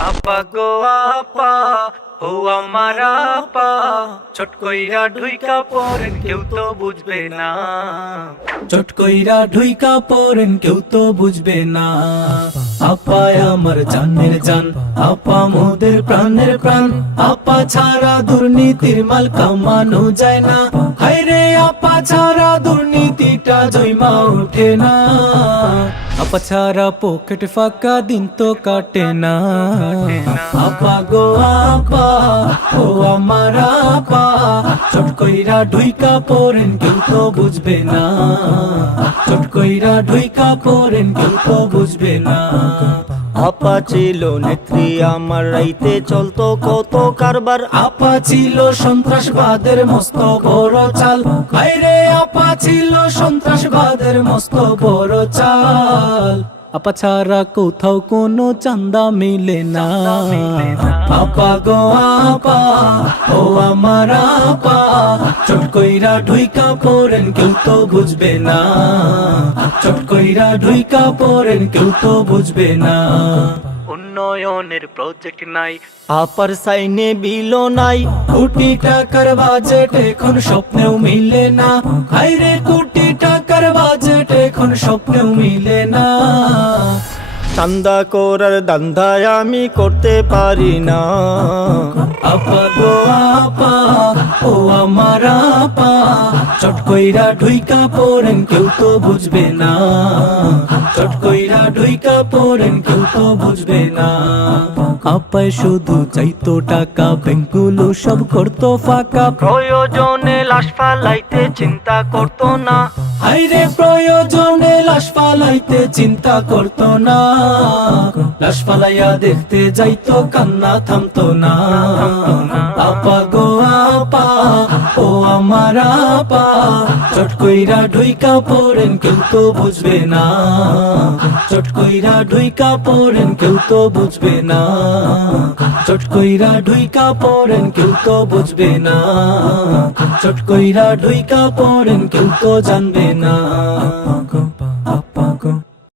আপা গো আপা ও আমার আপা চট কইরা ঢুইকা পরেন কেউ তো বুঝবে না। চট কইরা ঢুইকা পরেন কেউ তো বুঝবে না। আপা আমার জানের জান আপা মোদের প্রাণের প্রাণ আপা ছাড়া দুর্নীতির মাল কামানো যায় না। হায়রে আপা ছাড়া দুর্নীতিটা জৈমা ওঠে না। আপা ছাড়া পকেট ফাঁকা দিন তো কাটে না। আপা গো আপা, ও আমার আপা, চট কইরা ঢুইকা পড়েন কেউ তো বুঝবে না। চট কইরা ঢুইকা পড়েন কেউ তো বুঝবে না। আপা ছিল নেত্রী, আমার রাইতে চলতো কত কারবার। আপা ছিল সন্ত্রাসবাদের মস্ত বড় চাল। আইরে, আপা ছিল সন্ত্রাসবাদের মস্ত বড় চাল। আপা ছাড়া কোথাও কোনো চান্দা মিলে না আপা গো আপা ও আমার আপা চট কইরা ঢুইকা পড়েন কেউ তো বুঝবে না চট কইরা ঢুইকা পড়েন কেউ তো বুঝবে না উন্নয়নের প্রজেক্ট নাই আপার সাইনে বিলো নাই কোটি টাকার বাজেট এখন স্বপ্নেও মিলে না হাইরে কোটি টাকার বাজেট এখন স্বপ্নেও মিলে না চান্দা করার দান্দায় আমি করতে পারি না। আপা গো আপা ও আমার আপা চট কইরা ঢুইকা পড়েন কেউ তো বুঝবে না। চট কইরা ঢুইকা পড়েন কেউ তো বুঝবে না। আপায় শুধু চাইতো টাকা ব্যাংকগুলো সব করতো ফাঁকা। প্রয়োজনে লাশ ফালাইতে চিন্তা করতো না। হাইরে প্রয়োজনে লাশ পালাইতে চিন্তা করতো না। লাশ পালাইয়া দেখতে যাইতো, কান্না থামতো না। আপা গো আপা, ও আমার আপা, চট কইরা ঢুইকা পড়েন কেউ তো বুঝবে না। চট কইরা ঢুইকা পড়েন কেউ তো বুঝবে না। চট কইরা ঢুইকা পড়েন কেউ তো বুঝবে না। চট কইরা ঢুইকা পড়েন কেউ তো জানবে না